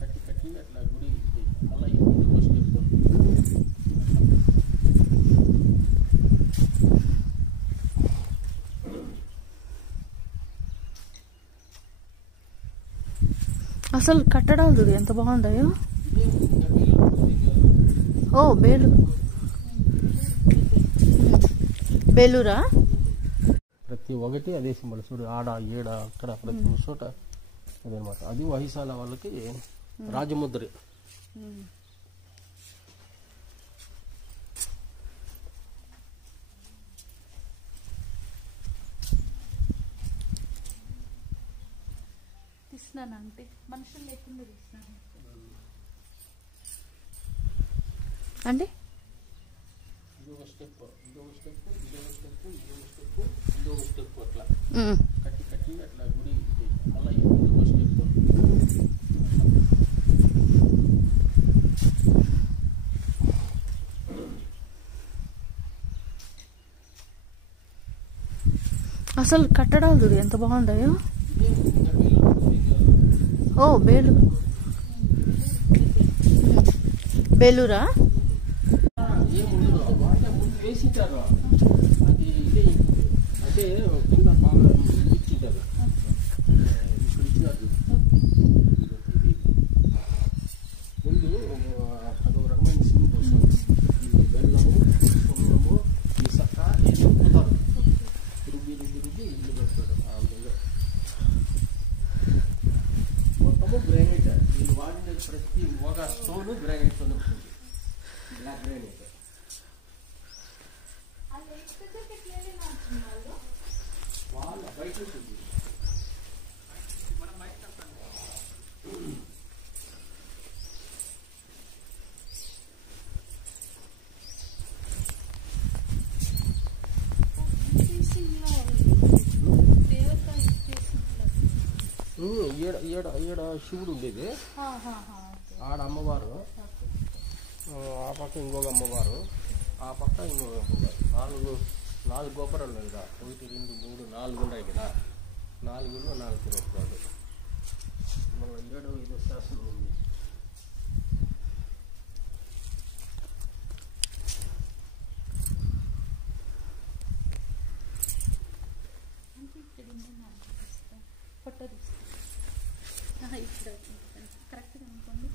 కట్టి కట్టి అట్లా గుడి మళ్ళీ ఇది స్టెప్. అసలు కట్టడాలు చూడు ఎంత బాగుంటాయో. ఓ బేలూరా? ప్రతి ఒక్కటి అదే సింబల్ చూడు, ఆడ ఏడ అక్కడ ప్రతి చోట అదనమాట. అది వహిసాల వాళ్ళకి రాజముద్రి. తీసినానంటే మనుషులు లేకుండా తీసినాను అంటే అట్లా కట్టి కట్టి అట్లా గుడి మళ్ళీ ఇది స్టెప్. అసలు కట్టడాలు చూడు ఎంత బాగుంటాయో. ఓ బేలూరా? వేసింటారు అది ఇదే అంటే కింద బాగా ఇచ్చింటారు. ఇప్పుడు ఇచ్చినారు ముందు అదొక రకమైన సిమ్ వస్తుంది. ఈ బెల్లము, సొమ్మము, ఇసక పుతారు రుబ్బి ఇల్లు పెడతాడు. ఆ విధంగా మొత్తము గ్రానైట్. వీళ్ళు వాడిన ప్రతి ఒక స్టోన్ గ్రానైట్ తోనే ఉంటుంది. Black granite. వాళ్ళ బయట ఉంటుంది. ఈడ శివుడు ఉండేది, ఆడ అమ్మవారు, ఆ పక్క ఇంకొక అమ్మవారు, ఆ పక్క ఇంకొక అమ్మవారు. నాలుగు గోపురాలు ఉన్నాయి కదా, 1 2 3 4 ఉన్నాయి కదా. 4లో 4 గోపురాలు. మళ్ళీ 7 శాసనం ఉంది. కరెక్ట్గా అనుకోండి.